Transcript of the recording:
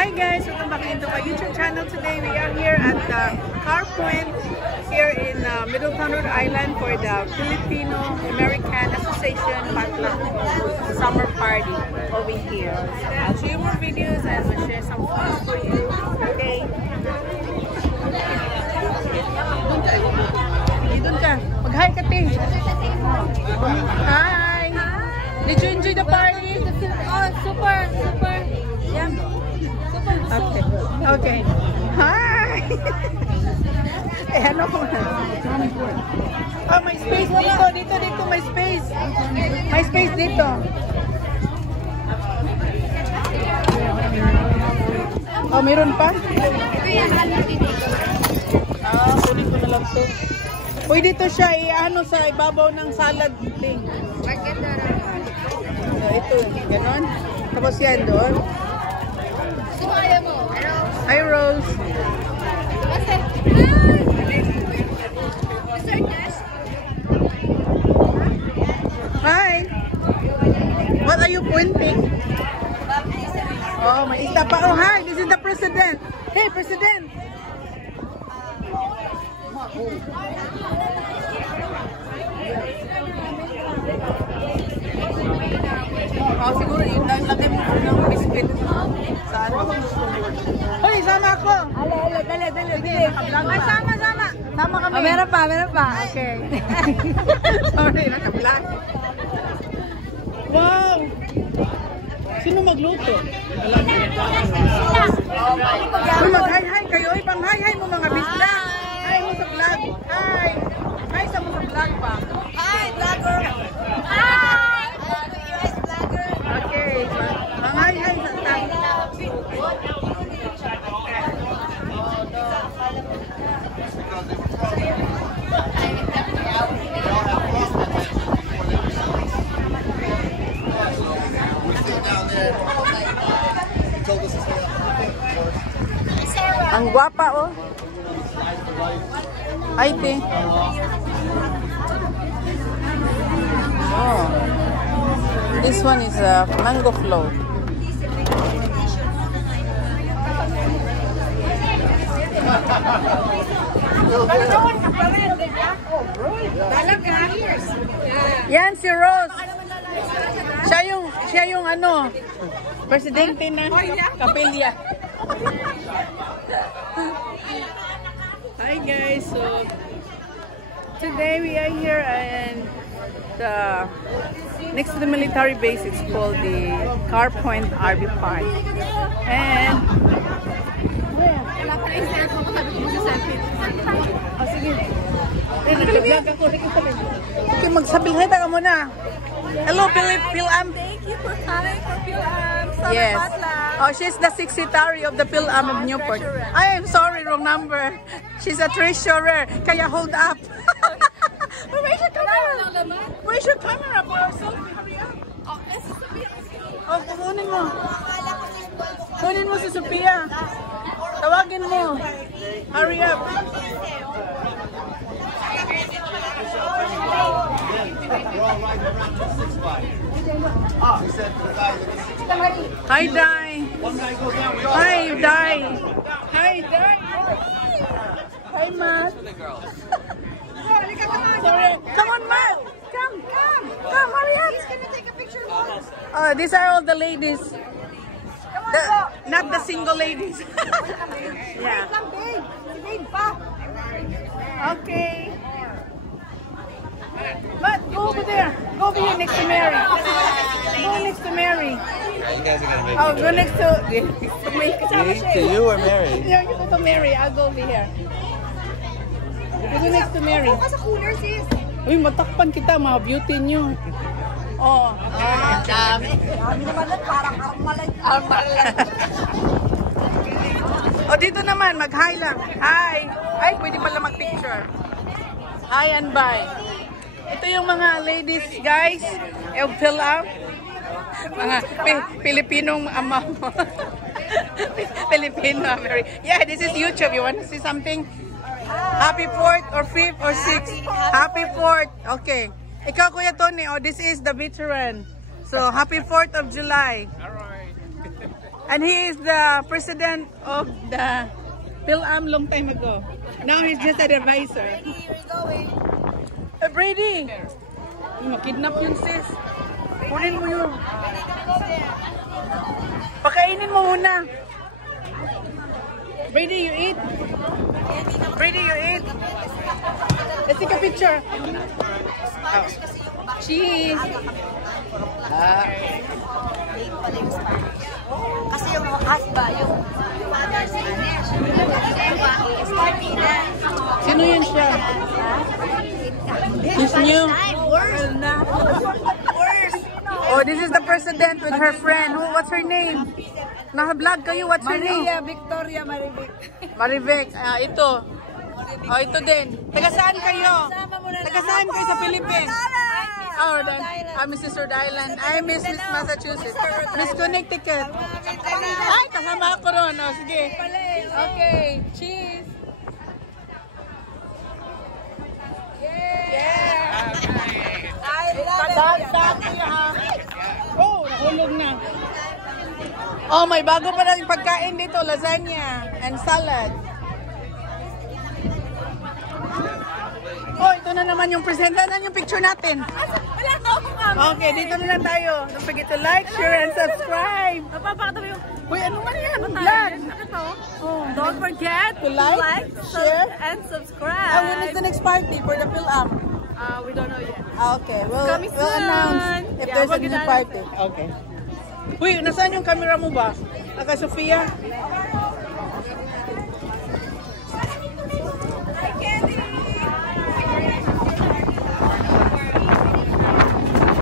Hi guys, welcome back into my YouTube channel. Today we are here at the Car Point here in Middletown, Rhode Island for the Filipino-American Association Potluck Summer Party over here. I'll show you more videos and we'll share some fun for you. Okay. Doon ka. Mag-hi ka, Ting. Hi. Did you enjoy the party? Oh, super. Yeah. Okay. Okay. Hi. Eh, ano ko na? Oh, may space dito. Dito. May space. May space dito. Oh, meron pa? Ah, kunin ko na lang to. Pwede to siya i-ano sa ibabaw ng salad thing. Ito, ganon. Tapos yan doon. Hi, Rose. Hi. What are you pointing? Oh, may isa pa. Oh, hi. This is the president. Hey, president. Oh, siguro yung lagay mo ng biscuit. Saan? Hoy, sama ako! Dali. Sama. Sama kami. Oh, meron pa. Okay. Sorry, naka-vlog. Wow! Sino magluto? Uy, mag-hi-hi kayo. Uy, pang-hi-hi mo mga bisla. Hi mo sa vlog. Hi! Hi sa mga vlog pa. Hi, vlogger. Okay. Hi sa tayo. Ang gwapa, oh. Ay, te. Oh. This one is a mango float. Yan si Rose. Siya yung ano, presidente ng kapilya. Hi guys, so today we are here and next to the military base. It's called the Car Point RV Park. And okay, magsabilhay ka muna. Hello, PhilAm. Thank you for coming for PhilAm. Yes. Oh, she's the secretary of the PhilAm of Newport. I am sorry, wrong number. She's a treasurer. Kaya hold up. Where's your camera? Where's your camera for our selfie? Hurry up. Oh, kunin mo. Kunin mo si Sophia. Tawagin mo. Hurry up. Hi, Dai. Hi, Dai. Hi, Dai. Hi, Matt. Come on, Matt. Come, hurry up. He's gonna take a picture of us. These are all the ladies. Not the single ladies. Yeah. Okay. Matt, go over there. Go over here next to Mary. Go next to Mary. You guys are gonna make Go next to me. to you or Mary? Yeah, you go to Mary. I'll go over here. You go next to Mary. Uy, matakpan kita, mga beauty nyo. Oh. Dami naman lang, parang armal lang. O, dito naman, mag-hi lang. Hi. Ay, pwede pala mag-picture. Hi and bye. Ito yung mga ladies, guys. Fill up. Mga Pilipinong ama mo. Filipino American. Yeah, this is YouTube. You want to see something? Happy 4th or 5th or 6th? Happy 4th. Okay. Ikaw, Kuya Tony, oh, this is the veteran. So, happy 4th of July. And he is the president of the PhilAm long time ago. Now he's just an advisor. Brady! Makidnap yun, sis. Kunin mo yun. Pakainin mo muna. Brady, you eat? Brady, you eat? Let's take a picture. Oh. Cheese. Kasi yung hasba, yung mother's party na. Sino yun siya? She's new. Worse na. Worse. Oh, this is the president with her friend. What's her name? Naka-vlog kayo. What's her name? Maria Victoria Marivic. Marivic. Ito. Oh, ito din. Taga saan kayo? Taga saan kayo sa Philippines? Oh, then, Mrs. Rhode Island. I miss Miss Massachusetts. Miss Connecticut. Ay, kasama ako ron. Oh, sige. Okay. Cheese. Yeah. I love it. Oh, nahulog na. Oh, may bago pa lang pagkain dito. Lasagna and salad. Oh, ito na naman yung presenta. Ano yung picture natin? Wala na ako nga. Okay, dito na lang tayo. Don't forget to like, share, and subscribe. Napapakita mo yung... Uy, ano man yan? Vlog. Oh, don't forget To like, share, and subscribe. when is the next party for the PhilAm? We don't know yet. Okay, Coming we'll soon. announce if Yeah, there's a we're new gonna- party. Okay. Uy, nasaan yung camera mo ba? Naka Sofia?